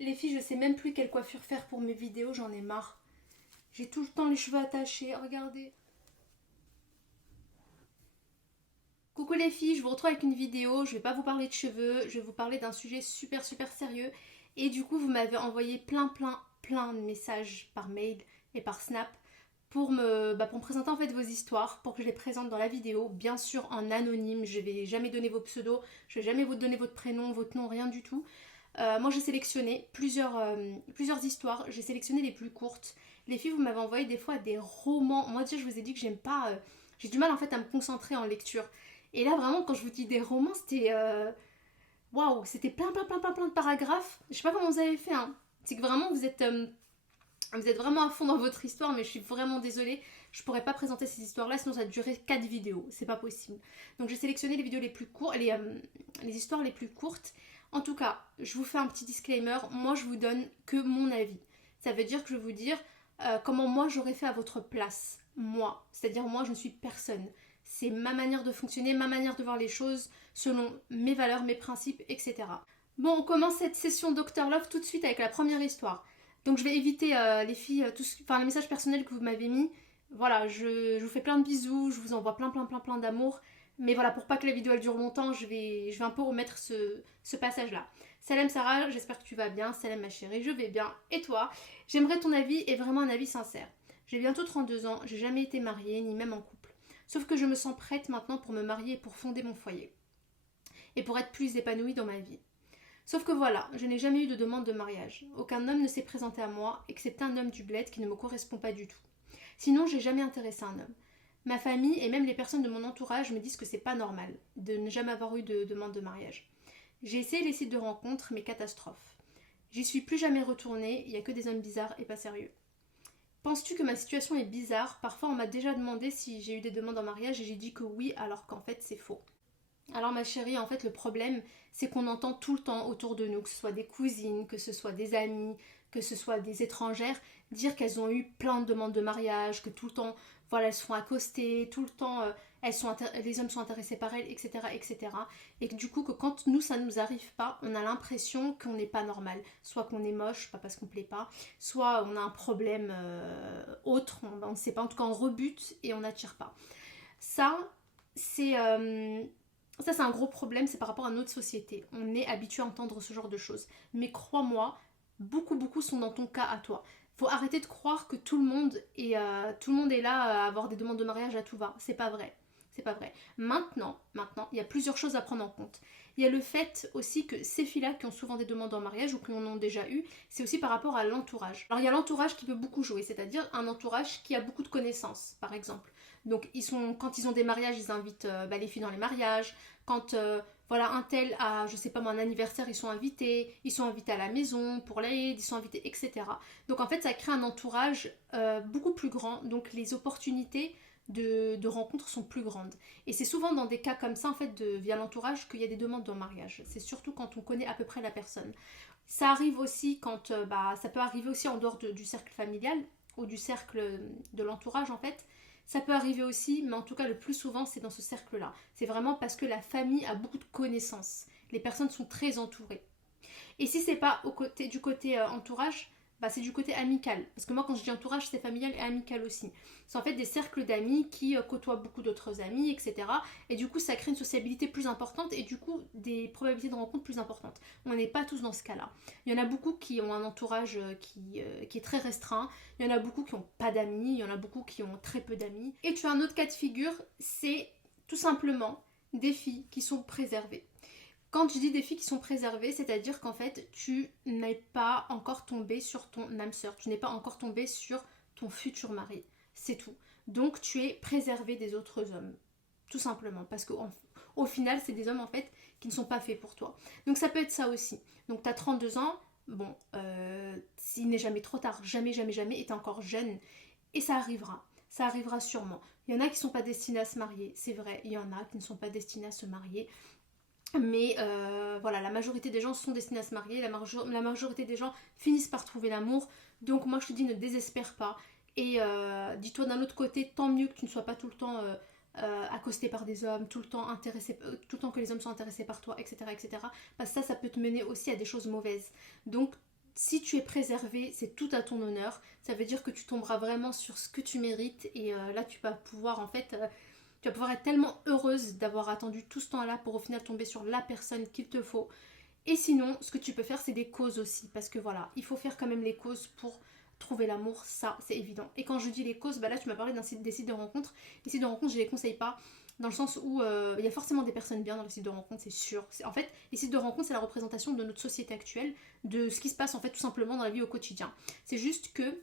Les filles, je sais même plus quelle coiffure faire pour mes vidéos, j'en ai marre. J'ai tout le temps les cheveux attachés, regardez. Coucou les filles, je vous retrouve avec une vidéo, je vais pas vous parler de cheveux, je vais vous parler d'un sujet super sérieux. Et du coup, vous m'avez envoyé plein de messages par mail et par snap pour me présenter en fait vos histoires, pour que je les présente dans la vidéo, bien sûr en anonyme, je vais jamais donner vos pseudos, je vais jamais vous donner votre prénom, votre nom, rien du tout. Moi j'ai sélectionné plusieurs histoires, j'ai sélectionné les plus courtes. Les filles, vous m'avez envoyé des fois des romans. Moi déjà je vous ai dit que j'aime pas, j'ai du mal en fait à me concentrer en lecture. Et là vraiment quand je vous dis des romans, c'était waouh, c'était plein de paragraphes. Je sais pas comment vous avez fait, hein. C'est que vraiment vous êtes vraiment à fond dans votre histoire, mais je suis vraiment désolée. Je pourrais pas présenter ces histoires-là, sinon ça durerait 4 vidéos. C'est pas possible. Donc j'ai sélectionné les vidéos les plus courtes, les histoires les plus courtes. En tout cas, je vous fais un petit disclaimer. Moi, je vous donne que mon avis. Ça veut dire que je vais vous dire comment moi j'aurais fait à votre place. Moi. C'est-à-dire moi, je ne suis personne. C'est ma manière de fonctionner, ma manière de voir les choses, selon mes valeurs, mes principes, etc. Bon, on commence cette session Dr Love tout de suite avec la première histoire. Donc je vais éviter les filles, les messages personnels que vous m'avez mis. Voilà, je vous fais plein de bisous, je vous envoie plein d'amour. Mais voilà, pour pas que la vidéo elle dure longtemps, je vais un peu remettre ce passage-là. Salam Sarah, j'espère que tu vas bien. Salam ma chérie, je vais bien. Et toi? J'aimerais ton avis et vraiment un avis sincère. J'ai bientôt 32 ans, j'ai jamais été mariée, ni même en couple. Sauf que je me sens prête maintenant pour me marier et pour fonder mon foyer. Et pour être plus épanouie dans ma vie. Sauf que voilà, je n'ai jamais eu de demande de mariage. Aucun homme ne s'est présenté à moi, excepté un homme du bled qui ne me correspond pas du tout. Sinon, j'ai jamais intéressé un homme. Ma famille et même les personnes de mon entourage me disent que c'est pas normal de ne jamais avoir eu de demande de mariage. J'ai essayé les sites de rencontres, mais catastrophe. J'y suis plus jamais retournée, il y a que des hommes bizarres et pas sérieux. Penses-tu que ma situation est bizarre? Parfois on m'a déjà demandé si j'ai eu des demandes en mariage et j'ai dit que oui alors qu'en fait c'est faux. Alors ma chérie, en fait le problème c'est qu'on entend tout le temps autour de nous, que ce soit des cousines, que ce soit des amis, que ce soit des étrangères, dire qu'elles ont eu plein de demandes de mariage, que tout le temps, voilà, elles se font accoster, tout le temps les hommes sont intéressés par elles, etc. etc. Et que du coup que quand nous ça ne nous arrive pas, on a l'impression qu'on n'est pas normal. Soit qu'on est moche, pas parce qu'on ne plaît pas, soit on a un problème autre, on ne sait pas, en tout cas on rebute et on n'attire pas. Ça, c'est ça, c'est un gros problème, c'est par rapport à notre société. On est habitué à entendre ce genre de choses. Mais crois-moi, beaucoup sont dans ton cas à toi. Faut arrêter de croire que tout le monde est là à avoir des demandes de mariage à tout va. C'est pas vrai. C'est pas vrai. Maintenant, il y a plusieurs choses à prendre en compte. Il y a le fait aussi que ces filles-là qui ont souvent des demandes en mariage ou qui en ont déjà eu, c'est aussi par rapport à l'entourage. Alors il y a l'entourage qui peut beaucoup jouer, c'est-à-dire un entourage qui a beaucoup de connaissances, par exemple. Donc quand ils ont des mariages, ils invitent les filles dans les mariages. Quand voilà, un tel a, je sais pas moi, un anniversaire, ils sont invités à la maison pour l'aide, ils sont invités, etc. Donc en fait, ça crée un entourage beaucoup plus grand, donc les opportunités de rencontres sont plus grandes. Et c'est souvent dans des cas comme ça, en fait, via l'entourage, qu'il y a des demandes en mariage. C'est surtout quand on connaît à peu près la personne. Ça arrive aussi quand, ça peut arriver aussi en dehors du cercle familial ou du cercle de l'entourage, en fait. Ça peut arriver aussi, mais en tout cas le plus souvent c'est dans ce cercle-là. C'est vraiment parce que la famille a beaucoup de connaissances. Les personnes sont très entourées. Et si c'est pas du côté entourage, c'est du côté amical. Parce que moi, quand je dis entourage, c'est familial et amical aussi. C'est en fait des cercles d'amis qui côtoient beaucoup d'autres amis, etc. Et du coup, ça crée une sociabilité plus importante et du coup, des probabilités de rencontre plus importantes. On n'est pas tous dans ce cas-là. Il y en a beaucoup qui ont un entourage qui est très restreint. Il y en a beaucoup qui n'ont pas d'amis. Il y en a beaucoup qui ont très peu d'amis. Et tu as un autre cas de figure, c'est tout simplement des filles qui sont préservées. Quand je dis des filles qui sont préservées, c'est-à-dire qu'en fait, tu n'es pas encore tombé sur ton âme sœur, tu n'es pas encore tombé sur ton futur mari. C'est tout. Donc tu es préservé des autres hommes. Tout simplement. Parce qu'au final, c'est des hommes en fait qui ne sont pas faits pour toi. Donc ça peut être ça aussi. Donc tu as 32 ans, bon, s'il n'est jamais trop tard, jamais, et tu es encore jeune. Et ça arrivera. Ça arrivera sûrement. Il y en a qui ne sont pas destinés à se marier, c'est vrai. Il y en a qui ne sont pas destinés à se marier. Mais voilà, la majorité des gens sont destinés à se marier, la majorité des gens finissent par trouver l'amour. Donc moi je te dis, ne désespère pas. Et dis-toi d'un autre côté, tant mieux que tu ne sois pas tout le temps accosté par des hommes, tout le temps intéressé, tout le temps que les hommes sont intéressés par toi, etc. etc. Parce que ça peut te mener aussi à des choses mauvaises. Donc si tu es préservé, c'est tout à ton honneur. Ça veut dire que tu tomberas vraiment sur ce que tu mérites et là tu vas pouvoir en fait, tu vas pouvoir être tellement heureuse d'avoir attendu tout ce temps-là pour au final tomber sur la personne qu'il te faut. Et sinon, ce que tu peux faire, c'est des causes aussi. Parce que voilà, il faut faire quand même les causes pour trouver l'amour, ça c'est évident. Et quand je dis les causes, bah là tu m'as parlé des sites de rencontres. Les sites de rencontres, je les conseille pas. Dans le sens où il y a forcément des personnes bien dans les sites de rencontres, c'est sûr. En fait, les sites de rencontres, c'est la représentation de notre société actuelle, de ce qui se passe en fait tout simplement dans la vie au quotidien. C'est juste que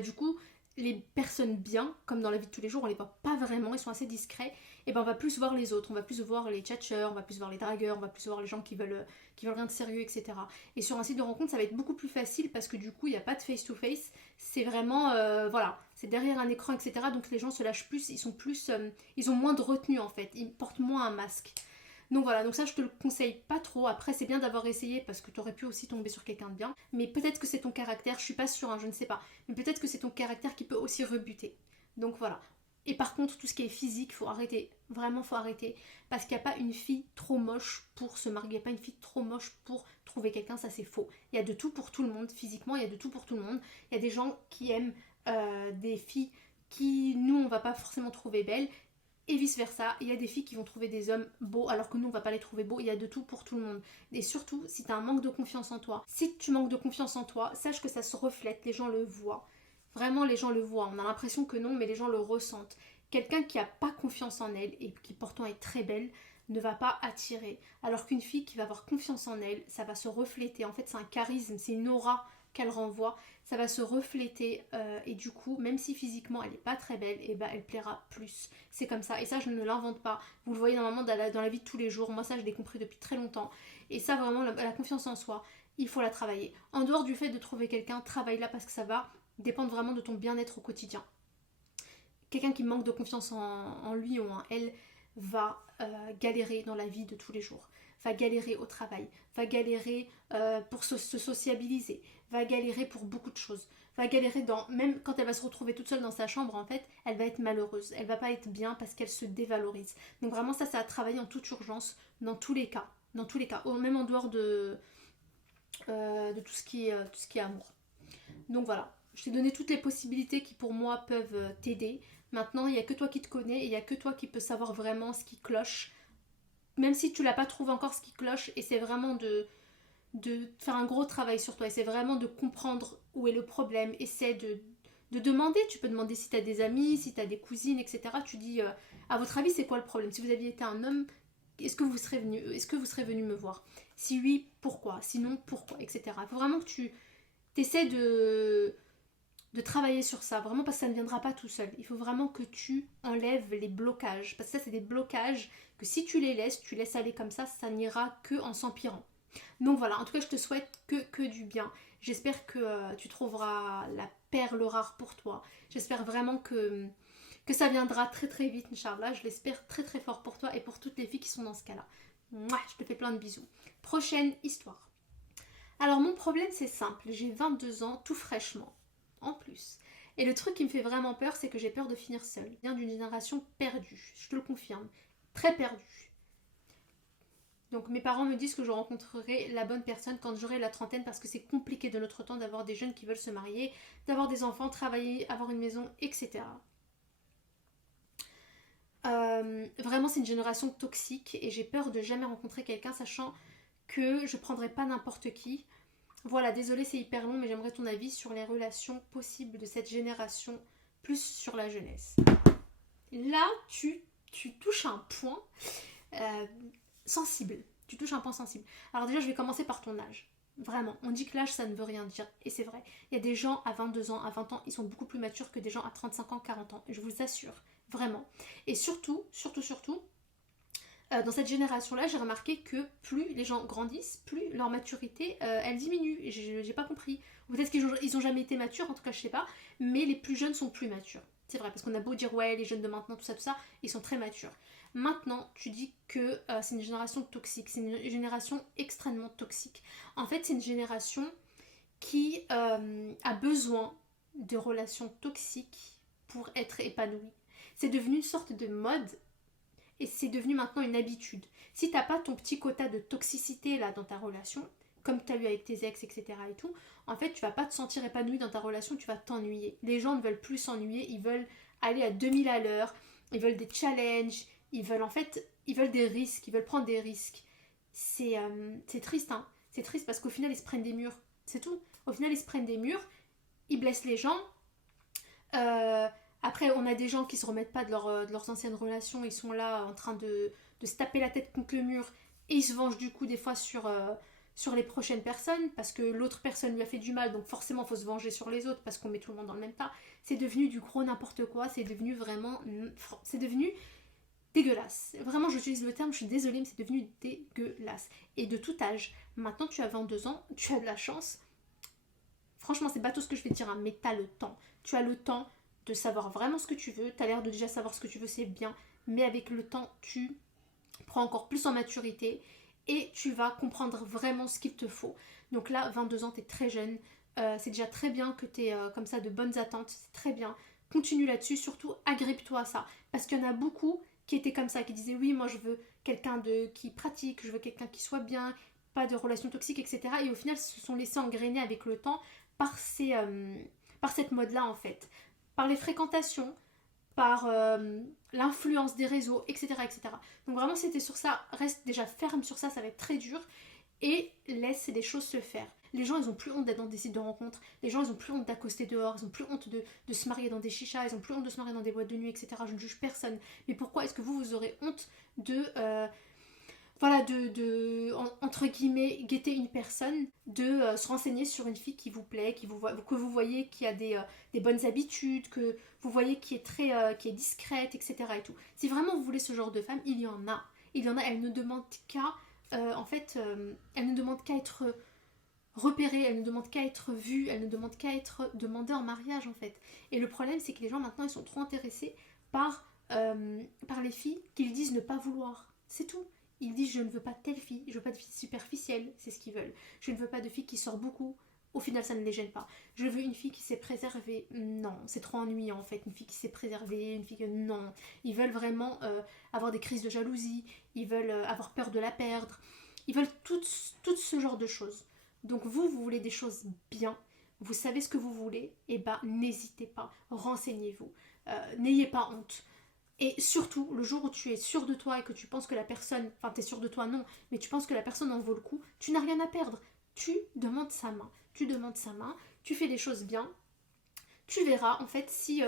du coup, les personnes bien, comme dans la vie de tous les jours, on les voit pas vraiment, ils sont assez discrets, et ben on va plus voir les autres, on va plus voir les tchatcheurs, on va plus voir les dragueurs, on va plus voir les gens qui veulent rien de sérieux, etc. Et sur un site de rencontre, ça va être beaucoup plus facile parce que du coup, il n'y a pas de face-to-face, c'est vraiment, voilà, c'est derrière un écran, etc. Donc les gens se lâchent plus, ils ont moins de retenue en fait, ils portent moins un masque. Donc voilà, donc ça je te le conseille pas trop. Après c'est bien d'avoir essayé parce que tu aurais pu aussi tomber sur quelqu'un de bien. Mais peut-être que c'est ton caractère, je suis pas sûre, hein, je ne sais pas. Mais peut-être que c'est ton caractère qui peut aussi rebuter. Donc voilà. Et par contre, tout ce qui est physique, faut arrêter. Vraiment, faut arrêter. Parce qu'il n'y a pas une fille trop moche pour se marier. Il n'y a pas une fille trop moche pour trouver quelqu'un, ça c'est faux. Il y a de tout pour tout le monde. Physiquement, il y a de tout pour tout le monde. Il y a des gens qui aiment des filles qui, nous, on va pas forcément trouver belles. Et vice versa, il y a des filles qui vont trouver des hommes beaux alors que nous on va pas les trouver beaux, il y a de tout pour tout le monde. Et surtout, si tu as un manque de confiance en toi, si tu manques de confiance en toi, sache que ça se reflète, les gens le voient. Vraiment, les gens le voient. On a l'impression que non, mais les gens le ressentent. Quelqu'un qui a pas confiance en elle et qui pourtant est très belle ne va pas attirer. Alors qu'une fille qui va avoir confiance en elle, ça va se refléter. En fait, c'est un charisme, c'est une aura qu'elle renvoie, ça va se refléter et du coup, même si physiquement elle n'est pas très belle, et ben elle plaira plus. C'est comme ça, et ça je ne l'invente pas. Vous le voyez normalement dans la vie de tous les jours. Moi ça je l'ai compris depuis très longtemps. Et ça vraiment, la confiance en soi, il faut la travailler. En dehors du fait de trouver quelqu'un, travaille-la parce que ça va dépendre vraiment de ton bien-être au quotidien. Quelqu'un qui manque de confiance en lui ou en elle va galérer dans la vie de tous les jours, va galérer au travail, va galérer pour se sociabiliser, va galérer pour beaucoup de choses, va galérer même quand elle va se retrouver toute seule dans sa chambre, en fait, elle va être malheureuse, elle va pas être bien parce qu'elle se dévalorise. Donc vraiment ça à travailler en toute urgence, dans tous les cas, même en dehors de tout ce qui est amour. Donc voilà, je t'ai donné toutes les possibilités qui pour moi peuvent t'aider. Maintenant, il n'y a que toi qui te connais et il n'y a que toi qui peux savoir vraiment ce qui cloche. Même si tu l'as pas trouvé encore ce qui cloche, et c'est vraiment de faire un gros travail sur toi. Et c'est vraiment de comprendre où est le problème. Essaie de demander. Tu peux demander si tu as des amis, si tu as des cousines, etc. Tu dis, à votre avis, c'est quoi le problème? Si vous aviez été un homme, est-ce que vous serez venu me voir? Si oui, pourquoi? Sinon, pourquoi? Etc. Il faut vraiment que tu essaies de travailler sur ça, vraiment parce que ça ne viendra pas tout seul. Il faut vraiment que tu enlèves les blocages, parce que ça c'est des blocages que si tu laisses aller comme ça n'ira que en s'empirant. Donc voilà, en tout cas je te souhaite que du bien. J'espère que tu trouveras la perle rare pour toi. J'espère vraiment que ça viendra très très vite, Inch'Allah. Je l'espère très très fort pour toi et pour toutes les filles qui sont dans ce cas-là. Mouah, je te fais plein de bisous. Prochaine histoire. Alors mon problème c'est simple, j'ai 22 ans tout fraîchement, en plus. Et le truc qui me fait vraiment peur, c'est que j'ai peur de finir seule. Je viens d'une génération perdue, je te le confirme, très perdue. Donc mes parents me disent que je rencontrerai la bonne personne quand j'aurai la trentaine parce que c'est compliqué de notre temps d'avoir des jeunes qui veulent se marier, d'avoir des enfants, travailler, avoir une maison, etc. Vraiment c'est une génération toxique et j'ai peur de jamais rencontrer quelqu'un sachant que je prendrai pas n'importe qui. Voilà, désolé c'est hyper long mais j'aimerais ton avis sur les relations possibles de cette génération plus sur la jeunesse. Là tu touches un point euh, sensible. Tu touches un point sensible. Alors déjà, je vais commencer par ton âge. Vraiment, on dit que l'âge, ça ne veut rien dire. Et c'est vrai. Il y a des gens à 22 ans, à 20 ans, ils sont beaucoup plus matures que des gens à 35 ans, 40 ans. Je vous assure. Vraiment. Et surtout, dans cette génération-là, j'ai remarqué que plus les gens grandissent, plus leur maturité, elle diminue. Et j'ai pas compris. Peut-être qu'ils ont jamais été matures, en tout cas, je sais pas. Mais les plus jeunes sont plus matures. C'est vrai, parce qu'on a beau dire, ouais, les jeunes de maintenant, tout ça, ils sont très matures. Maintenant, tu dis que c'est une génération toxique, c'est une génération extrêmement toxique. En fait, c'est une génération qui a besoin de relations toxiques pour être épanouie. C'est devenu une sorte de mode et c'est devenu maintenant une habitude. Si t'as pas ton petit quota de toxicité là dans ta relation, comme tu as eu avec tes ex, etc. et tout, en fait, tu vas pas te sentir épanoui dans ta relation, tu vas t'ennuyer. Les gens ne veulent plus s'ennuyer, ils veulent aller à 2000 à l'heure, ils veulent des challenges, ils veulent en fait, ils veulent des risques, ils veulent prendre des risques. C'est triste, hein. C'est triste parce qu'au final, ils se prennent des murs. C'est tout. Au final, ils se prennent des murs, ils blessent les gens. Euh, Après, on a des gens qui se remettent pas de leurs anciennes relations, ils sont là en train de se taper la tête contre le mur et ils se vengent du coup des fois sur les prochaines personnes parce que l'autre personne lui a fait du mal, donc forcément il faut se venger sur les autres parce qu'on met tout le monde dans le même tas. C'est devenu du gros n'importe quoi, c'est devenu vraiment. C'est devenu dégueulasse. Vraiment, j'utilise le terme, je suis désolée, mais c'est devenu dégueulasse. Et de tout âge. Maintenant, tu as 22 ans, tu as de la chance. Franchement, c'est bateau ce que je vais te dire, hein, mais tu as le temps. Tu as le temps de savoir vraiment ce que tu veux. Tu as l'air de déjà savoir ce que tu veux, c'est bien. Mais avec le temps, tu prends encore plus en maturité et tu vas comprendre vraiment ce qu'il te faut. Donc là, 22 ans, tu es très jeune. C'est déjà très bien que tu aies comme ça de bonnes attentes. C'est très bien. Continue là-dessus, surtout agrippe-toi à ça. Parce qu'il y en a beaucoup qui étaient comme ça, qui disaient oui, moi je veux quelqu'un qui pratique, je veux quelqu'un qui soit bien, pas de relations toxiques, etc. Et au final, se sont laissés engrainer avec le temps par cette mode-là en fait. Par les fréquentations, par l'influence des réseaux, etc., etc. Donc vraiment, c'était sur ça, reste déjà ferme sur ça, ça va être très dur, et laisse les choses se faire. Les gens, ils ont plus honte d'être dans des sites de rencontres, les gens, ils ont plus honte d'accoster dehors, ils ont plus honte de se marier dans des chichas, ils ont plus honte de se marier dans des boîtes de nuit, etc. Je ne juge personne. Mais pourquoi est-ce que vous aurez honte voilà, entre guillemets, guetter une personne, de se renseigner sur une fille qui vous plaît, que vous voyez qui a des bonnes habitudes, que vous voyez qui est discrète, etc. et tout. Si vraiment vous voulez ce genre de femme, il y en a. Il y en a, elles ne demandent qu'à, elles ne demandent qu'à être repérées, elles ne demandent qu'à être vues, elles ne demandent qu'à être demandées en mariage, en fait. Et le problème, c'est que les gens, maintenant, ils sont trop intéressés par les filles qu'ils disent ne pas vouloir. C'est tout. Ils disent je ne veux pas de telle fille, je veux pas de fille superficielle, c'est ce qu'ils veulent. Je ne veux pas de fille qui sort beaucoup. Au final, ça ne les gêne pas. Je veux une fille qui s'est préservée. Non, c'est trop ennuyant en fait. Une fille qui s'est préservée, une fille que non. Ils veulent vraiment avoir des crises de jalousie. Ils veulent avoir peur de la perdre. Ils veulent tout ce genre de choses. Donc vous voulez des choses bien. Vous savez ce que vous voulez. Et bah n'hésitez pas. Renseignez-vous. N'ayez pas honte. Et surtout, le jour où tu es sûr de toi et que tu penses que la personne, enfin t'es sûr de toi non, mais tu penses que la personne en vaut le coup, tu n'as rien à perdre. Tu demandes sa main. Tu demandes sa main, tu fais les choses bien, tu verras en fait si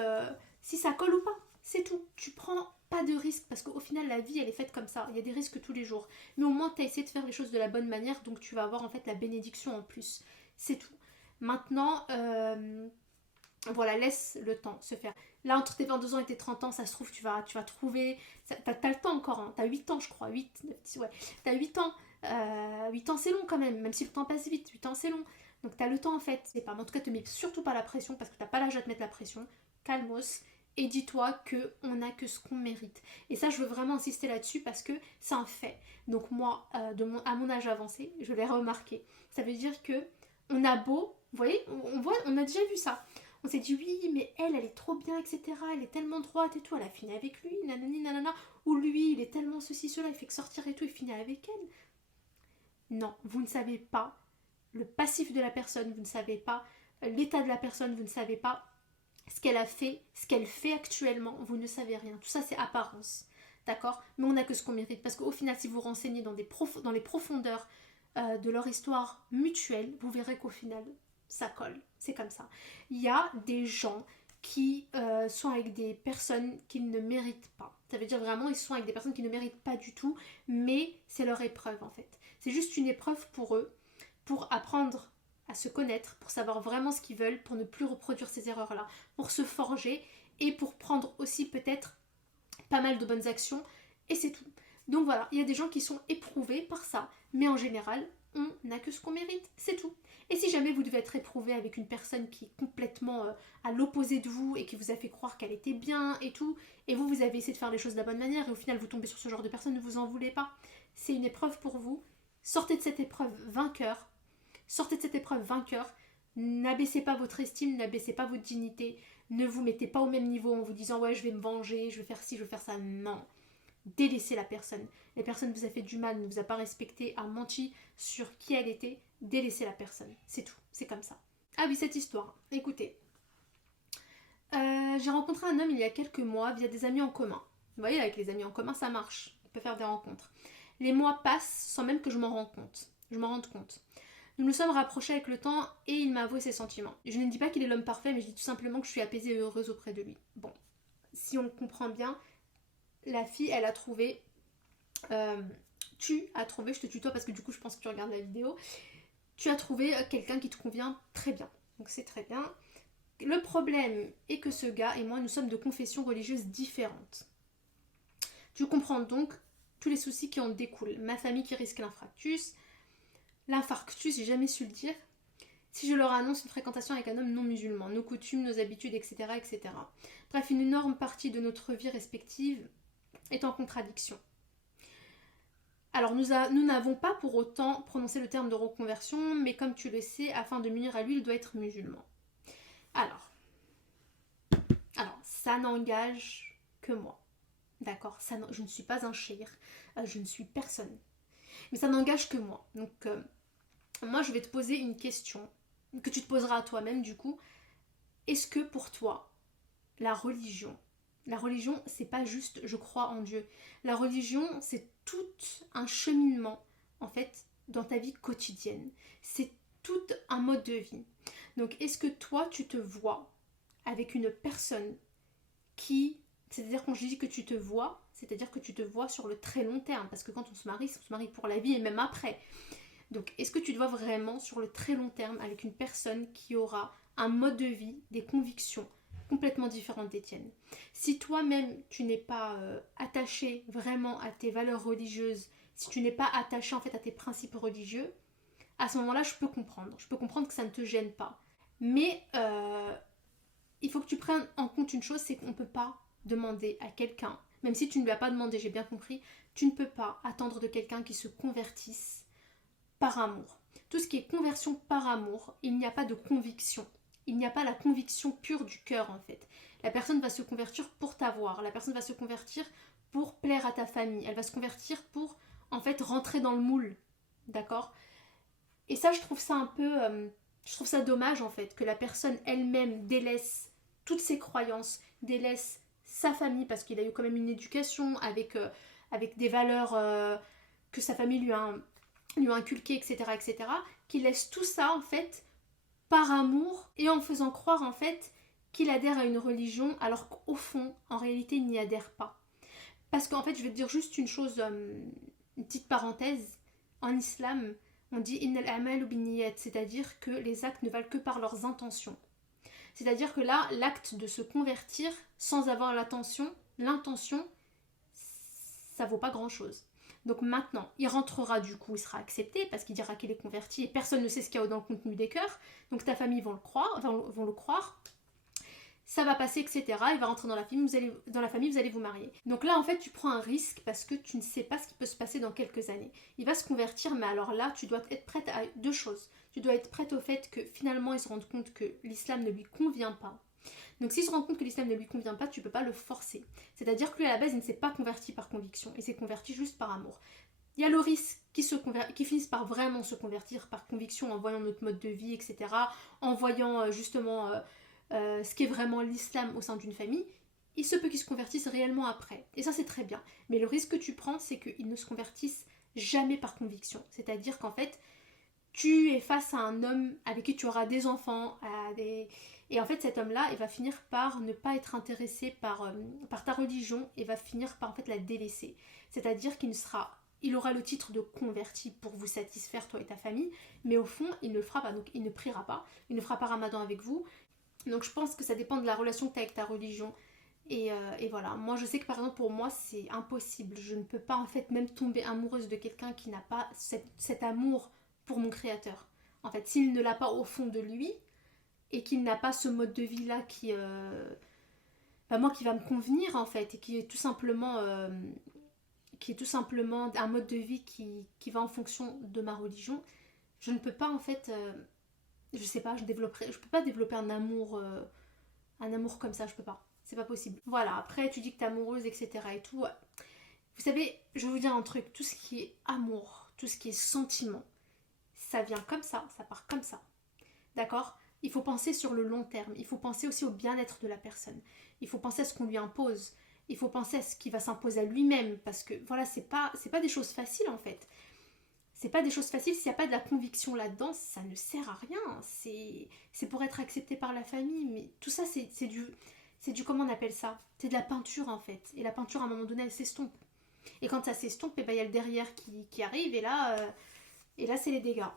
ça colle ou pas. C'est tout. Tu prends pas de risques parce qu'au final la vie elle est faite comme ça. Il y a des risques tous les jours. Mais au moins tu as essayé de faire les choses de la bonne manière donc tu vas avoir en fait la bénédiction en plus. C'est tout. Maintenant, voilà, laisse le temps se faire. Là, entre tes 22 ans et tes 30 ans, ça se trouve, tu vas trouver. T'as le temps encore, hein. T'as 8 ans, je crois. 8, 9, 10, ouais. T'as 8 ans. 8 ans, c'est long quand même si le temps passe vite. 8 ans, c'est long. Donc, t'as le temps en fait. C'est pas. Mais en tout cas, te mets surtout pas la pression parce que t'as pas l'âge à te mettre la pression. Calmos. Et dis-toi qu'on n'a que ce qu'on mérite. Et ça, je veux vraiment insister là-dessus parce que c'est un fait. Donc, moi, à mon âge avancé, je l'ai remarqué. Ça veut dire que on a beau. Vous voyez, on a déjà vu ça. On s'est dit oui, mais elle est trop bien, etc. Elle est tellement droite et tout, elle a fini avec lui, nanani, nanana. Ou lui, il est tellement ceci, cela, il fait que sortir et tout, il finit avec elle. Non, vous ne savez pas le passif de la personne, vous ne savez pas l'état de la personne, vous ne savez pas ce qu'elle a fait, ce qu'elle fait actuellement, vous ne savez rien. Tout ça, c'est apparence. D'accord? Mais on n'a que ce qu'on mérite. Parce qu'au final, si vous renseignez dans les profondeurs de leur histoire mutuelle, vous verrez qu'au final, ça colle. C'est comme ça. Il y a des gens qui sont avec des personnes qu'ils ne méritent pas. Ça veut dire vraiment, ils sont avec des personnes qui ne méritent pas du tout, mais c'est leur épreuve en fait. C'est juste une épreuve pour eux, pour apprendre à se connaître, pour savoir vraiment ce qu'ils veulent, pour ne plus reproduire ces erreurs-là, pour se forger et pour prendre aussi peut-être pas mal de bonnes actions, et c'est tout. Donc voilà, il y a des gens qui sont éprouvés par ça, mais en général, on n'a que ce qu'on mérite, c'est tout. Et si jamais vous devez être éprouvé avec une personne qui est complètement à l'opposé de vous et qui vous a fait croire qu'elle était bien et tout, et vous avez essayé de faire les choses de la bonne manière, et au final vous tombez sur ce genre de personne, ne vous en voulez pas. C'est une épreuve pour vous. Sortez de cette épreuve vainqueur. Sortez de cette épreuve vainqueur. N'abaissez pas votre estime, n'abaissez pas votre dignité. Ne vous mettez pas au même niveau en vous disant ouais je vais me venger, je vais faire ci, je vais faire ça. Non. Délaissez la personne. La personne vous a fait du mal, ne vous a pas respecté, a menti sur qui elle était. délaisser la personne. C'est tout, c'est comme ça. Ah oui, cette histoire, écoutez. J'ai rencontré un homme il y a quelques mois via des amis en commun. Vous voyez, avec les amis en commun, ça marche. On peut faire des rencontres. Les mois passent sans même que je m'en rende compte. Nous nous sommes rapprochés avec le temps et il m'a avoué ses sentiments. Je ne dis pas qu'il est l'homme parfait, mais je dis tout simplement que je suis apaisée et heureuse auprès de lui. Bon, si on le comprend bien, la fille, elle a trouvé... tu as trouvé, je te tutoie parce que du coup je pense que tu regardes la vidéo, tu as trouvé quelqu'un qui te convient très bien. Donc c'est très bien. Le problème est que ce gars et moi, nous sommes de confessions religieuses différentes. Tu comprends donc tous les soucis qui en découlent. Ma famille qui risque l'infarctus, j'ai jamais su le dire, si je leur annonce une fréquentation avec un homme non musulman, nos coutumes, nos habitudes, etc., etc. Bref, une énorme partie de notre vie respective est en contradiction. Alors nous n'avons pas pour autant prononcé le terme de reconversion, mais comme tu le sais, afin de m'unir à lui, il doit être musulman. Alors ça n'engage que moi. D'accord, je ne suis pas un cheikh, je ne suis personne. Mais ça n'engage que moi. Donc moi je vais te poser une question que tu te poseras à toi-même du coup. Est-ce que pour toi, la religion, c'est pas juste je crois en Dieu. La religion, c'est tout un cheminement en fait dans ta vie quotidienne. C'est tout un mode de vie. Donc est-ce que toi tu te vois avec une personne qui, c'est-à-dire quand je dis que tu te vois, c'est-à-dire que tu te vois sur le très long terme, parce que quand on se marie pour la vie et même après. Donc est-ce que tu te vois vraiment sur le très long terme avec une personne qui aura un mode de vie, des convictions complètement différentes des tiennes? Si toi-même tu n'es pas attaché vraiment à tes valeurs religieuses, si tu n'es pas attaché en fait à tes principes religieux, à ce moment-là je peux comprendre que ça ne te gêne pas. Mais il faut que tu prennes en compte une chose, c'est qu'on ne peut pas demander à quelqu'un, même si tu ne lui as pas demandé, j'ai bien compris, tu ne peux pas attendre de quelqu'un qui se convertisse par amour. Tout ce qui est conversion par amour, il n'y a pas de conviction. Il n'y a pas la conviction pure du cœur en fait. La personne va se convertir pour t'avoir, la personne va se convertir pour plaire à ta famille, elle va se convertir pour en fait rentrer dans le moule, d'accord? Et ça je trouve ça un peu... je trouve ça dommage en fait que la personne elle-même délaisse toutes ses croyances, délaisse sa famille parce qu'il a eu quand même une éducation avec des valeurs que sa famille lui a inculquées, etc., etc., qu'il laisse tout ça en fait par amour et en faisant croire en fait qu'il adhère à une religion alors qu'au fond, en réalité, il n'y adhère pas. Parce qu'en fait, je vais te dire juste une chose, une petite parenthèse, en islam, on dit innal a'malu binniyat, c'est-à-dire que les actes ne valent que par leurs intentions. C'est-à-dire que là, l'acte de se convertir sans avoir l'intention, ça vaut pas grand-chose. Donc maintenant, il rentrera du coup, il sera accepté parce qu'il dira qu'il est converti et personne ne sait ce qu'il y a dans le contenu des cœurs. Donc ta famille vont le croire. Ça va passer, etc. Il va rentrer dans la famille, vous allez vous marier. Donc là, en fait, tu prends un risque parce que tu ne sais pas ce qui peut se passer dans quelques années. Il va se convertir, mais alors là, tu dois être prête à deux choses. Tu dois être prête au fait que finalement, il se rende compte que l'islam ne lui convient pas. Donc s'il se rend compte que l'islam ne lui convient pas, tu ne peux pas le forcer. C'est-à-dire que lui, à la base, il ne s'est pas converti par conviction, il s'est converti juste par amour. Il y a le risque qu'il finisse par vraiment se convertir par conviction en voyant notre mode de vie, etc. En voyant justement ce qu'est vraiment l'islam au sein d'une famille. Il se peut qu'il se convertisse réellement après. Et ça, c'est très bien. Mais le risque que tu prends, c'est qu'il ne se convertisse jamais par conviction. C'est-à-dire qu'en fait, tu es face à un homme avec qui tu auras des enfants, et en fait cet homme-là, il va finir par ne pas être intéressé par ta religion et va finir par en fait la délaisser. C'est-à-dire il aura le titre de converti pour vous satisfaire, toi et ta famille, mais au fond, il ne le fera pas, donc il ne priera pas, il ne fera pas ramadan avec vous. Donc je pense que ça dépend de la relation que tu as avec ta religion. Et voilà, moi je sais que par exemple pour moi c'est impossible, je ne peux pas en fait même tomber amoureuse de quelqu'un qui n'a pas cet amour pour mon créateur. En fait, s'il ne l'a pas au fond de lui et qu'il n'a pas ce mode de vie là qui moi qui va me convenir en fait et qui est tout simplement un mode de vie qui va en fonction de ma religion, je ne peux pas en fait je sais pas, je peux pas développer un amour comme ça, je peux pas. C'est pas possible. Voilà, après tu dis que t'es amoureuse, etc. et tout. Vous savez, je vais vous dire un truc, tout ce qui est amour, tout ce qui est sentiment, ça vient comme ça part comme ça. D'accord? Il faut penser sur le long terme. Il faut penser aussi au bien-être de la personne. Il faut penser à ce qu'on lui impose. Il faut penser à ce qui va s'imposer à lui-même. Parce que voilà, c'est pas des choses faciles en fait. C'est pas des choses faciles. S'il n'y a pas de la conviction là-dedans, ça ne sert à rien. C'est pour être accepté par la famille. Mais tout ça, c'est du. Comment on appelle ça? C'est de la peinture en fait. Et la peinture, à un moment donné, elle s'estompe. Et quand ça s'estompe, il y a le derrière qui arrive. Et là c'est les dégâts.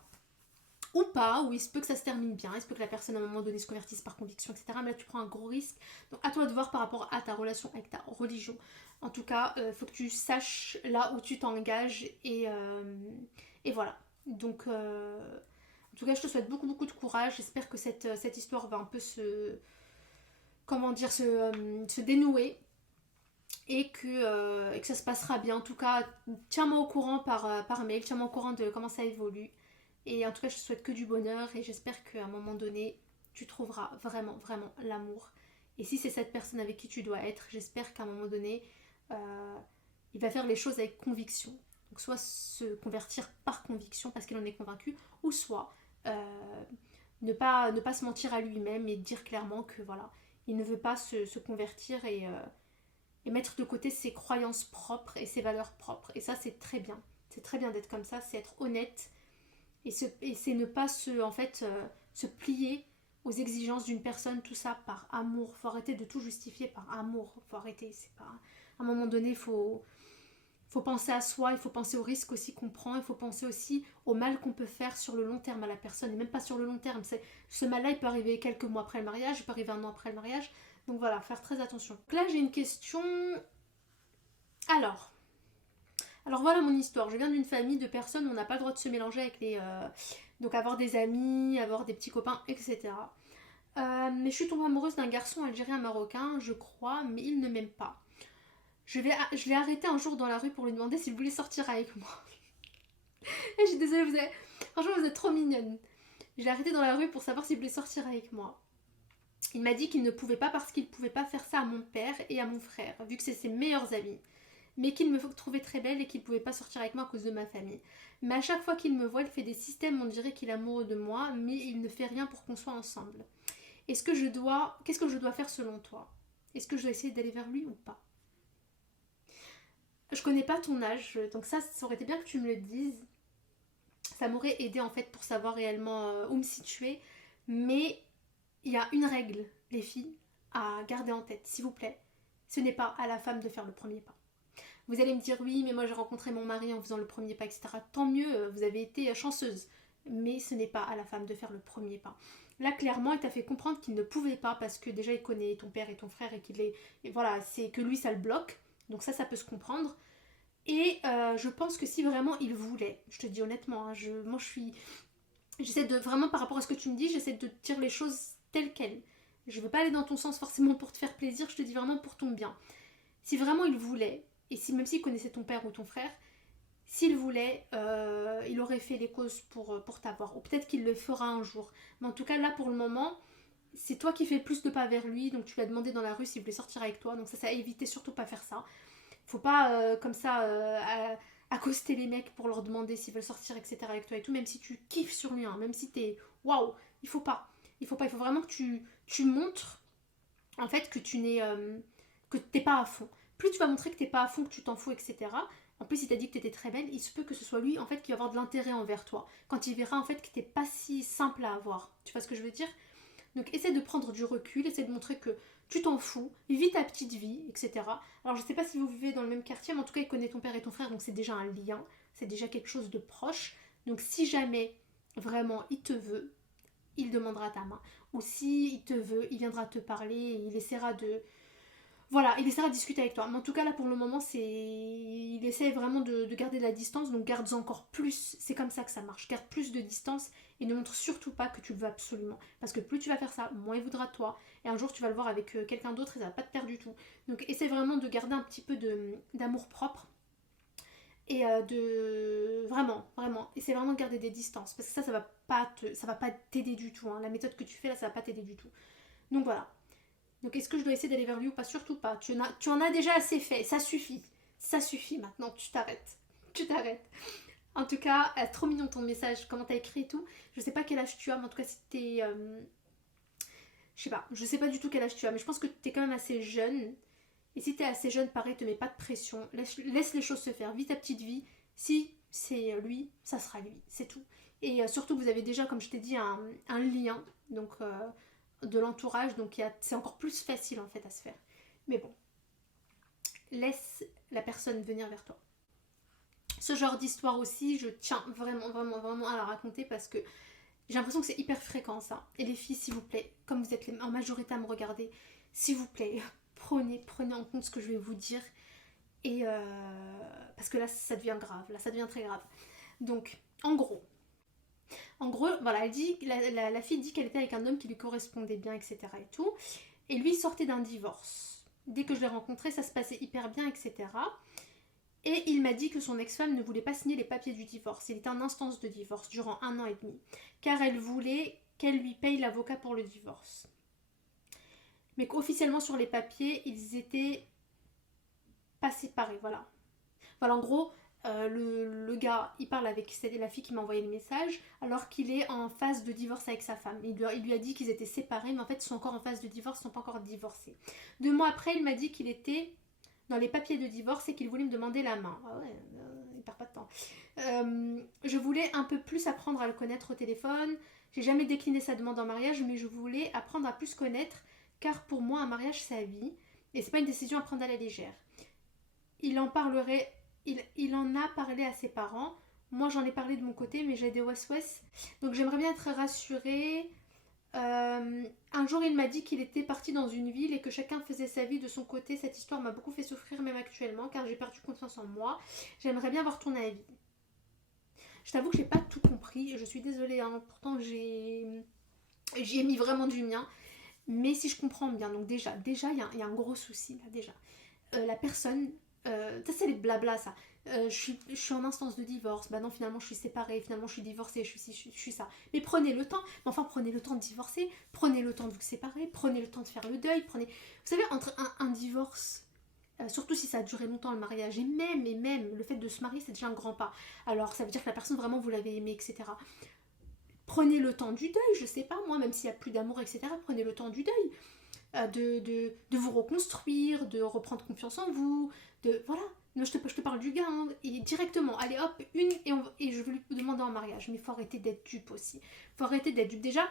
Ou pas, ou il se peut que ça se termine bien, il se peut que la personne à un moment donné se convertisse par conviction, etc. Mais là tu prends un gros risque. Donc à toi de voir par rapport à ta relation avec ta religion. En tout cas, il faut que tu saches là où tu t'engages et voilà. Donc en tout cas je te souhaite beaucoup beaucoup de courage. J'espère que cette histoire va un peu se dénouer et que ça se passera bien. En tout cas, tiens-moi au courant par mail, tiens-moi au courant de comment ça évolue. Et en tout cas, je te souhaite que du bonheur et j'espère qu'à un moment donné, tu trouveras vraiment, vraiment l'amour. Et si c'est cette personne avec qui tu dois être, j'espère qu'à un moment donné, il va faire les choses avec conviction. Donc soit se convertir par conviction parce qu'il en est convaincu, ou soit ne pas se mentir à lui-même et dire clairement que voilà, il ne veut pas se convertir et mettre de côté ses croyances propres et ses valeurs propres. Et ça, c'est très bien. C'est très bien d'être comme ça, c'est être honnête et c'est ne pas se plier aux exigences d'une personne, tout ça par amour. Faut arrêter de tout justifier par amour. Faut arrêter, c'est pas... À un moment donné, faut penser à soi, il faut penser au risque aussi qu'on prend, il faut penser aussi au mal qu'on peut faire sur le long terme à la personne, et même pas sur le long terme. Ce mal-là, il peut arriver quelques mois après le mariage, il peut arriver un an après le mariage, donc voilà, faire très attention. Donc là, j'ai une question. Alors voilà mon histoire. Je viens d'une famille de personnes où on n'a pas le droit de se mélanger avec les... donc avoir des amis, avoir des petits copains, etc. Mais je suis tombée amoureuse d'un garçon algérien marocain, je crois, mais il ne m'aime pas. Je l'ai arrêté un jour dans la rue pour lui demander s'il voulait sortir avec moi. Et je suis désolée, franchement vous êtes trop mignonne. Je l'ai arrêté dans la rue pour savoir s'il voulait sortir avec moi. Il m'a dit qu'il ne pouvait pas parce qu'il ne pouvait pas faire ça à mon père et à mon frère, vu que c'est ses meilleurs amis. Mais qu'il me trouvait très belle et qu'il ne pouvait pas sortir avec moi à cause de ma famille. Mais à chaque fois qu'il me voit, il fait des systèmes, on dirait qu'il est amoureux de moi, mais il ne fait rien pour qu'on soit ensemble. Qu'est-ce que je dois faire selon toi? Est-ce que je dois essayer d'aller vers lui ou pas? Je connais pas ton âge, donc ça aurait été bien que tu me le dises. Ça m'aurait aidé en fait pour savoir réellement où me situer. Mais il y a une règle, les filles, à garder en tête, s'il vous plaît. Ce n'est pas à la femme de faire le premier pas. Vous allez me dire oui, mais moi j'ai rencontré mon mari en faisant le premier pas, etc. Tant mieux, vous avez été chanceuse. Mais ce n'est pas à la femme de faire le premier pas. Là, clairement, il t'a fait comprendre qu'il ne pouvait pas parce que déjà il connaît ton père et ton frère et qu'il est... Et voilà, c'est que lui ça le bloque. Donc ça peut se comprendre. Et je pense que si vraiment il voulait, je te dis honnêtement, hein, moi je suis... J'essaie de vraiment par rapport à ce que tu me dis, j'essaie de dire les choses telles quelles. Je veux pas aller dans ton sens forcément pour te faire plaisir, je te dis vraiment pour ton bien. Si vraiment il voulait, et si même s'il connaissait ton père ou ton frère, s'il voulait, il aurait fait les causes pour t'avoir. Ou peut-être qu'il le fera un jour. Mais en tout cas, là pour le moment, c'est toi qui fais plus de pas vers lui. Donc tu lui as demandé dans la rue s'il voulait sortir avec toi. Donc ça a évité surtout pas faire ça. Faut pas comme ça accoster les mecs pour leur demander s'ils veulent sortir, etc. avec toi et tout. Même si tu kiffes sur lui, hein, même si t'es waouh, il faut pas. Il faut vraiment que tu montres en fait que tu n'es que t'es pas à fond. Plus tu vas montrer que t'es pas à fond, que tu t'en fous, etc. En plus, il t'a dit que t'étais très belle, il se peut que ce soit lui en fait qui va avoir de l'intérêt envers toi. Quand il verra en fait que t'es pas si simple à avoir. Tu vois ce que je veux dire? Donc essaie de prendre du recul, essaie de montrer que tu t'en fous, vis ta petite vie, etc. Alors je sais pas si vous vivez dans le même quartier, mais en tout cas il connaît ton père et ton frère, donc c'est déjà un lien, c'est déjà quelque chose de proche. Donc si jamais vraiment il te veut, il demandera ta main. Ou si il te veut, il viendra te parler et il essaiera de... Voilà, il essaiera de discuter avec toi. Mais en tout cas, là, pour le moment, il essaie vraiment de garder de la distance. Donc, garde-en encore plus. C'est comme ça que ça marche. Garde plus de distance et ne montre surtout pas que tu le veux absolument. Parce que plus tu vas faire ça, moins il voudra de toi. Et un jour, tu vas le voir avec quelqu'un d'autre et ça va pas te plaire du tout. Donc, essaie vraiment de garder un petit peu d'amour propre. Et vraiment, essaie vraiment de garder des distances. Parce que ça va pas t'aider du tout. Hein. La méthode que tu fais là, ça va pas t'aider du tout. Donc, voilà. Donc est-ce que je dois essayer d'aller vers lui ou pas? Surtout pas. Tu en as déjà assez fait. Ça suffit. Ça suffit maintenant. Tu t'arrêtes. Tu t'arrêtes. En tout cas, trop mignon ton message, comment t'as écrit et tout. Je sais pas quel âge tu as, mais en tout cas, si t'es. Je sais pas, je sais pas du tout quel âge tu as, mais je pense que t'es quand même assez jeune. Et si t'es assez jeune, pareil, te mets pas de pression. Laisse les choses se faire. Vis ta petite vie. Si c'est lui, ça sera lui. C'est tout. Et surtout, vous avez déjà, comme je t'ai dit, un lien donc de l'entourage. Donc c'est encore plus facile en fait à se faire. Mais bon, laisse la personne venir vers toi. Ce genre d'histoire aussi, je tiens vraiment, vraiment, vraiment à la raconter parce que j'ai l'impression que c'est hyper fréquent ça. Et les filles, s'il vous plaît, comme vous êtes en majorité à me regarder, s'il vous plaît, prenez en compte ce que je vais vous dire. Et parce que là, ça devient grave. Là, ça devient très grave. Donc, en gros, voilà, elle dit, la fille dit qu'elle était avec un homme qui lui correspondait bien, etc. et tout. Et lui sortait d'un divorce. Dès que je l'ai rencontré, ça se passait hyper bien, etc. Et il m'a dit que son ex-femme ne voulait pas signer les papiers du divorce. Il était en instance de divorce durant 1 an et demi. Car elle voulait qu'elle lui paye l'avocat pour le divorce. Mais qu'officiellement sur les papiers, ils étaient pas séparés, voilà. Voilà, en gros, le gars, il parle avec la fille qui m'a envoyé le message, alors qu'il est en phase de divorce avec sa femme. Il lui a dit qu'ils étaient séparés, mais en fait, ils sont encore en phase de divorce, ils sont pas encore divorcés. 2 mois après, il m'a dit qu'il était dans les papiers de divorce et qu'il voulait me demander la main. Ah ouais, il perd pas de temps. Je voulais un peu plus apprendre à le connaître au téléphone. J'ai jamais décliné sa demande en mariage, mais je voulais apprendre à plus connaître, car pour moi, un mariage, c'est la vie, et c'est pas une décision à prendre à la légère. Il en parlerait, il en a parlé à ses parents. Moi, j'en ai parlé de mon côté, mais j'ai des ouest-ouest. Donc, j'aimerais bien être rassurée. Un jour, il m'a dit qu'il était parti dans une ville et que chacun faisait sa vie de son côté. Cette histoire m'a beaucoup fait souffrir, même actuellement, car j'ai perdu confiance en moi. J'aimerais bien avoir ton avis. Je t'avoue que j'ai pas tout compris. Je suis désolée, hein. Pourtant j'y ai mis vraiment du mien. Mais si je comprends bien, donc déjà, il y a un gros souci là déjà. La personne, ça c'est les blabla ça. Je suis en instance de divorce, bah non finalement je suis séparée, finalement je suis divorcée, je suis ça. Mais prenez le temps, mais enfin prenez le temps de divorcer, prenez le temps de vous séparer, prenez le temps de faire le deuil, prenez... Vous savez, entre un divorce, surtout si ça a duré longtemps le mariage, et même le fait de se marier c'est déjà un grand pas. Alors ça veut dire que la personne vraiment vous l'avez aimée, etc. Prenez le temps du deuil, je sais pas moi, même s'il y a plus d'amour, etc. Prenez le temps du deuil. De vous reconstruire, de reprendre confiance en vous, de voilà. Non, je te parle du gars, hein, et directement, allez hop, et je veux lui demander en mariage. Mais il faut arrêter d'être dupe aussi. Il faut arrêter d'être dupe. Déjà,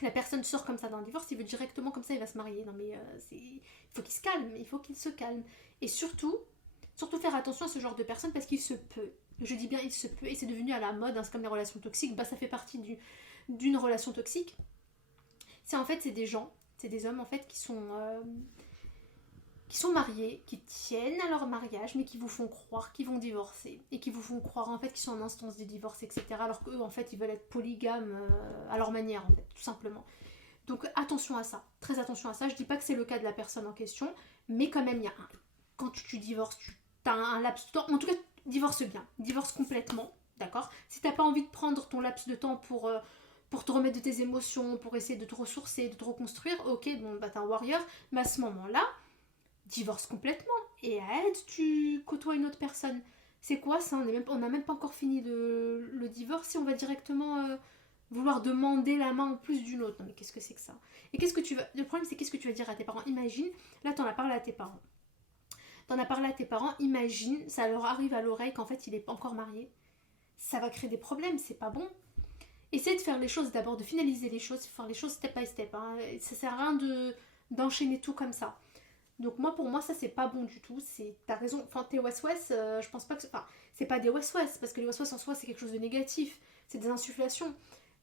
la personne sort comme ça d'un divorce, il veut directement comme ça, il va se marier. Non mais il faut qu'il se calme, il faut qu'il se calme. Et surtout faire attention à ce genre de personnes parce qu'il se peut. Je dis bien il se peut, et c'est devenu à la mode, hein, c'est comme les relations toxiques, bah ça fait partie d'une relation toxique. C'est en fait, c'est des hommes en fait qui sont mariés, qui tiennent à leur mariage, mais qui vous font croire qu'ils vont divorcer. Et qui vous font croire en fait qu'ils sont en instance de divorce, etc. Alors qu'eux en fait ils veulent être polygames à leur manière en fait, tout simplement. Donc attention à ça, très attention à ça. Je dis pas que c'est le cas de la personne en question, mais quand même quand tu divorces, tu as un laps de temps, en tout cas divorce bien, divorce complètement, d'accord. Si t'as pas envie de prendre ton laps de temps pour te remettre de tes émotions, pour essayer de te ressourcer, de te reconstruire, ok, bon, bah t'es un warrior, mais à ce moment-là, divorce complètement, et arrête, tu côtoies une autre personne. C'est quoi ça? On n'a même pas encore fini le divorce et on va directement vouloir demander la main en plus d'une autre. Non mais qu'est-ce que c'est que ça? Et qu'est-ce que tu vas... Le problème c'est qu'est-ce que tu vas dire à tes parents? Imagine, là t'en as parlé à tes parents. Imagine, ça leur arrive à l'oreille qu'en fait il est pas encore marié. Ça va créer des problèmes, c'est pas bon. Essaie de faire les choses d'abord, de finaliser les choses, faire les choses step by step. Hein. Ça sert à rien d'enchaîner tout comme ça. Donc pour moi, ça c'est pas bon du tout. T'as raison. Enfin, tes West-West, je pense pas que... Enfin, c'est pas des West-West, parce que les West-West en soi, c'est quelque chose de négatif. C'est des insufflations.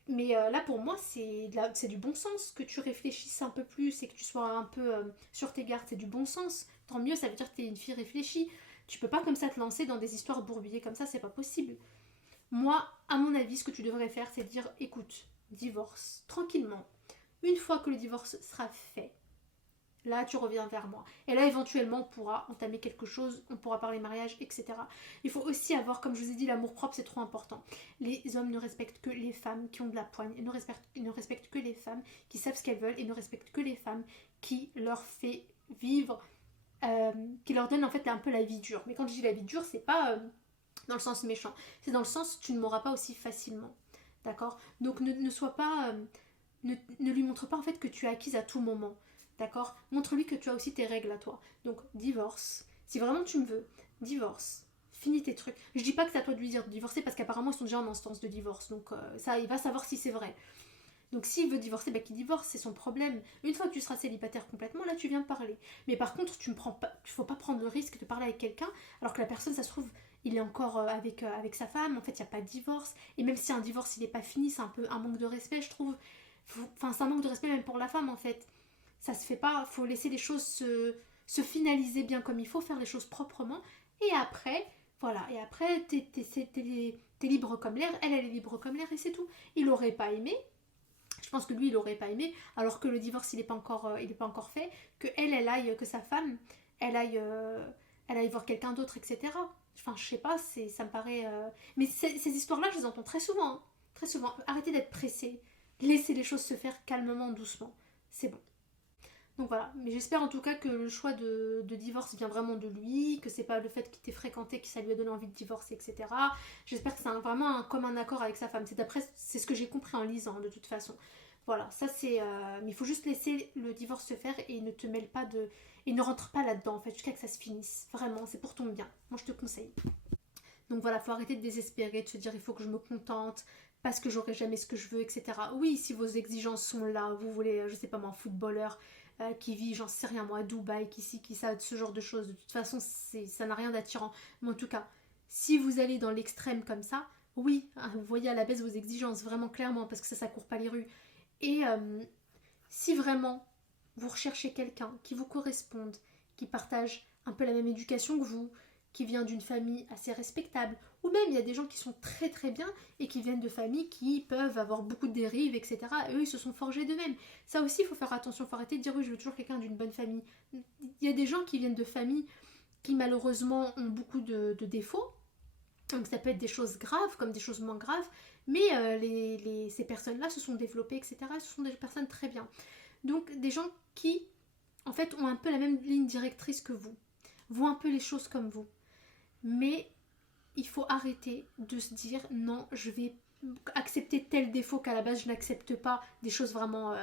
Mais là, pour moi, c'est du bon sens. Que tu réfléchisses un peu plus et que tu sois un peu sur tes gardes, c'est du bon sens. Tant mieux, ça veut dire que t'es une fille réfléchie. Tu peux pas comme ça te lancer dans des histoires bourbiées comme ça, c'est pas possible. Moi, à mon avis, ce que tu devrais faire, c'est dire, écoute, divorce, tranquillement. Une fois que le divorce sera fait, là, tu reviens vers moi. Et là, éventuellement, on pourra entamer quelque chose, on pourra parler mariage, etc. Il faut aussi avoir, comme je vous ai dit, l'amour-propre, c'est trop important. Les hommes ne respectent que les femmes qui ont de la poigne, et ne respectent que les femmes qui savent ce qu'elles veulent, et ne respectent que les femmes qui leur fait vivre, qui leur donnent en fait un peu la vie dure. Mais quand je dis la vie dure, c'est pas dans le sens méchant. C'est dans le sens tu ne m'auras pas aussi facilement. D'accord? Donc ne sois pas. Ne lui montre pas en fait que tu es acquise à tout moment. D'accord? Montre-lui que tu as aussi tes règles à toi. Donc divorce. Si vraiment tu me veux, divorce. Finis tes trucs. Je dis pas que c'est à toi de lui dire de divorcer parce qu'apparemment ils sont déjà en instance de divorce. Donc ça, il va savoir si c'est vrai. Donc s'il veut divorcer, bah qu'il divorce, c'est son problème. Une fois que tu seras célibataire complètement, là tu viens de parler. Mais par contre, tu ne prends pas, il faut pas prendre le risque de parler avec quelqu'un alors que la personne, ça se trouve, il est encore avec sa femme. En fait, il n'y a pas de divorce. Et même si un divorce, il n'est pas fini, c'est un peu un manque de respect, je trouve. Enfin, c'est un manque de respect même pour la femme en fait. Ça se fait pas. Faut laisser les choses se finaliser bien comme il faut, faire les choses proprement. Et après, voilà. Et après, t'es libre comme l'air. Elle est libre comme l'air et c'est tout. Il aurait pas aimé. Je pense que lui, il aurait pas aimé, alors que le divorce, il est pas encore fait, que elle aille, que sa femme, elle aille, elle aille voir quelqu'un d'autre, etc. Enfin, je sais pas, ça me paraît. Mais ces histoires-là, je les entends très souvent, hein. Très souvent. Arrêtez d'être pressé, laissez les choses se faire calmement, doucement. C'est bon. Donc voilà, mais j'espère en tout cas que le choix de divorce vient vraiment de lui, que c'est pas le fait qu'il t'ait fréquenté que ça lui a donné envie de divorcer, etc. J'espère que c'est vraiment un commun accord avec sa femme. C'est ce que j'ai compris en lisant de toute façon. Voilà, ça c'est. Mais il faut juste laisser le divorce se faire et ne te mêle pas de. Et ne rentre pas là-dedans en fait, jusqu'à que ça se finisse. Vraiment, c'est pour ton bien. Moi je te conseille. Donc voilà, faut arrêter de désespérer, de se dire il faut que je me contente parce que j'aurai jamais ce que je veux, etc. Oui, si vos exigences sont là, vous voulez, je sais pas moi, un footballeur qui vit, j'en sais rien moi, à Dubaï, qui ci, qui ça, ce genre de choses, de toute façon, ça n'a rien d'attirant. Mais en tout cas, si vous allez dans l'extrême comme ça, oui, hein, vous voyez à la baisse vos exigences, vraiment clairement, parce que ça court pas les rues. Et si vraiment vous recherchez quelqu'un qui vous corresponde, qui partage un peu la même éducation que vous, qui vient d'une famille assez respectable, ou même il y a des gens qui sont très très bien et qui viennent de familles qui peuvent avoir beaucoup de dérives, etc. Et eux, ils se sont forgés d'eux-mêmes. Ça aussi, il faut faire attention, il faut arrêter de dire oui, je veux toujours quelqu'un d'une bonne famille. Il y a des gens qui viennent de familles qui malheureusement ont beaucoup de défauts. Donc ça peut être des choses graves comme des choses moins graves, mais ces personnes-là se sont développées, etc. Ce sont des personnes très bien. Donc des gens qui, en fait, ont un peu la même ligne directrice que vous, voient un peu les choses comme vous. Mais il faut arrêter de se dire non, je vais accepter tel défaut qu'à la base je n'accepte pas, des choses vraiment,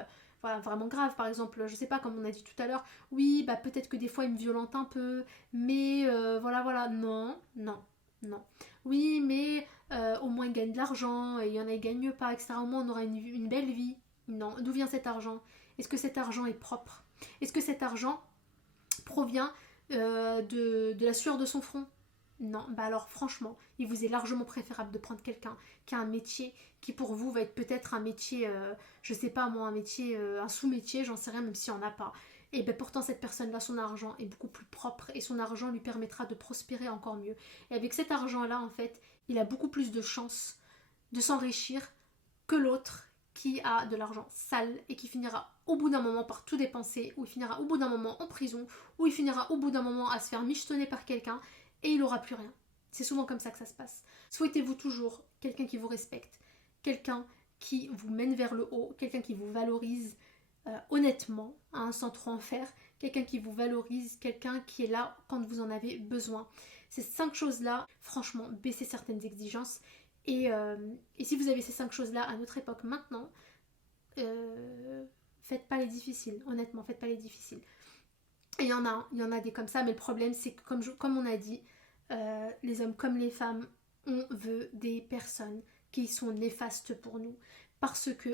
voilà, vraiment graves. Par exemple, je sais pas, comme on a dit tout à l'heure, oui, bah peut-être que des fois il me violente un peu, mais voilà, voilà, non, non, non. Oui, mais au moins il gagne de l'argent, et il y en a qui ne gagnent pas, etc. Au moins on aura une belle vie. Non, d'où vient cet argent? Est-ce que cet argent est propre? Est-ce que cet argent provient de la sueur de son front? Non, bah alors franchement, il vous est largement préférable de prendre quelqu'un qui a un métier qui pour vous va être peut-être un métier, je sais pas moi, un métier, un sous-métier, j'en sais rien, même s'il n'y en a pas. Et ben pourtant cette personne-là, son argent est beaucoup plus propre et son argent lui permettra de prospérer encore mieux. Et avec cet argent-là, en fait, il a beaucoup plus de chances de s'enrichir que l'autre qui a de l'argent sale et qui finira au bout d'un moment par tout dépenser, ou il finira au bout d'un moment en prison, ou il finira au bout d'un moment à se faire michetonner par quelqu'un et il n'aura plus rien. C'est souvent comme ça que ça se passe. Souhaitez-vous toujours quelqu'un qui vous respecte, quelqu'un qui vous mène vers le haut, quelqu'un qui vous valorise honnêtement, hein, sans trop en faire, quelqu'un qui vous valorise, quelqu'un qui est là quand vous en avez besoin. Ces 5 choses-là, franchement, baissez certaines exigences. Et si vous avez ces 5 choses-là à notre époque maintenant, faites pas les difficiles, honnêtement, faites pas les difficiles. Et il y en a des comme ça, mais le problème c'est que comme on a dit, les hommes comme les femmes, on veut des personnes qui sont néfastes pour nous. Parce que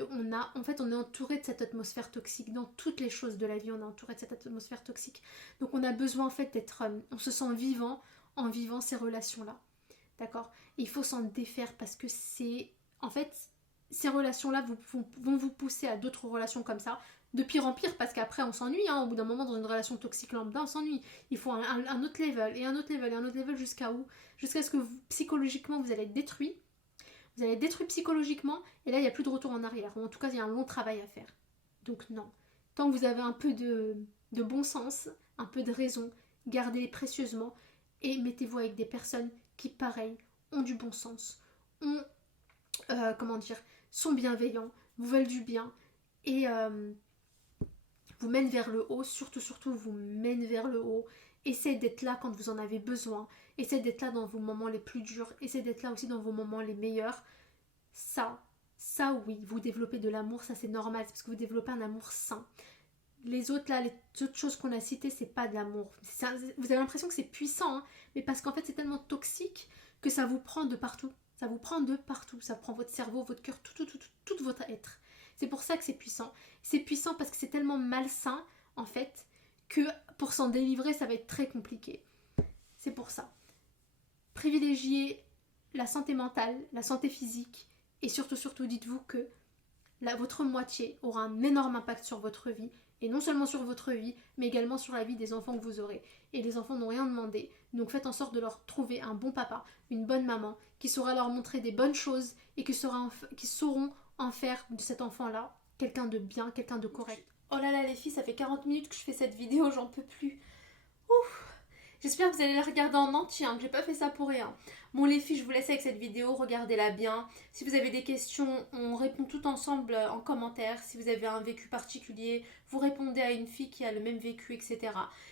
en fait, on est entouré de cette atmosphère toxique. Dans toutes les choses de la vie, on est entouré de cette atmosphère toxique. Donc on a besoin en fait d'être, on se sent vivant en vivant ces relations-là. D'accord? Il faut s'en défaire parce que c'est, en fait, ces relations-là vont vous pousser à d'autres relations comme ça, de pire en pire, parce qu'après on s'ennuie, hein, au bout d'un moment dans une relation toxique lambda on s'ennuie, il faut un autre level, et un autre level, et un autre level jusqu'à où? Jusqu'à ce que psychologiquement vous allez être détruit, vous allez être détruit psychologiquement, et là il n'y a plus de retour en arrière, ou en tout cas il y a un long travail à faire. Donc non, tant que vous avez un peu de bon sens, un peu de raison, gardez-les précieusement, et mettez-vous avec des personnes qui pareil ont du bon sens, ont, comment dire, sont bienveillants, vous veulent du bien, et vous mènent vers le haut, surtout vous mènent vers le haut, essayez d'être là quand vous en avez besoin, Essayez d'être là dans vos moments les plus durs. Essayez d'être là aussi dans vos moments les meilleurs. Ça oui, vous développez de l'amour, ça c'est normal, c'est parce que vous développez un amour sain. Les autres là, les autres choses qu'on a citées, c'est pas de l'amour. Vous avez l'impression que c'est puissant, hein, mais parce qu'en fait c'est tellement toxique que ça vous prend de partout. Ça vous prend de partout. Ça prend votre cerveau, votre cœur, tout votre être. C'est pour ça que c'est puissant. C'est puissant parce que c'est tellement malsain, en fait, que pour s'en délivrer, ça va être très compliqué. C'est pour ça. Privilégiez la santé mentale, la santé physique, et surtout, dites-vous que votre moitié aura un énorme impact sur votre vie, et non seulement sur votre vie, mais également sur la vie des enfants que vous aurez. Et les enfants n'ont rien demandé, donc faites en sorte de leur trouver un bon papa, une bonne maman, qui saura leur montrer des bonnes choses, et qui sauront en faire de cet enfant-là quelqu'un de bien, quelqu'un de correct. Oh là là les filles, ça fait 40 minutes que je fais cette vidéo, j'en peux plus. Ouf. J'espère que vous allez la regarder en entier, hein, que j'ai pas fait ça pour rien. Bon les filles, je vous laisse avec cette vidéo, regardez-la bien. Si vous avez des questions, on répond tout ensemble en commentaire. Si vous avez un vécu particulier, vous répondez à une fille qui a le même vécu, etc.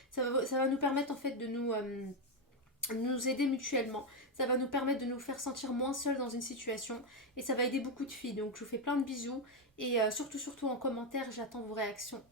Ça va nous permettre en fait de nous aider mutuellement. Ça va nous permettre de nous faire sentir moins seuls dans une situation. Et ça va aider beaucoup de filles. Donc je vous fais plein de bisous. Et surtout en commentaire, j'attends vos réactions.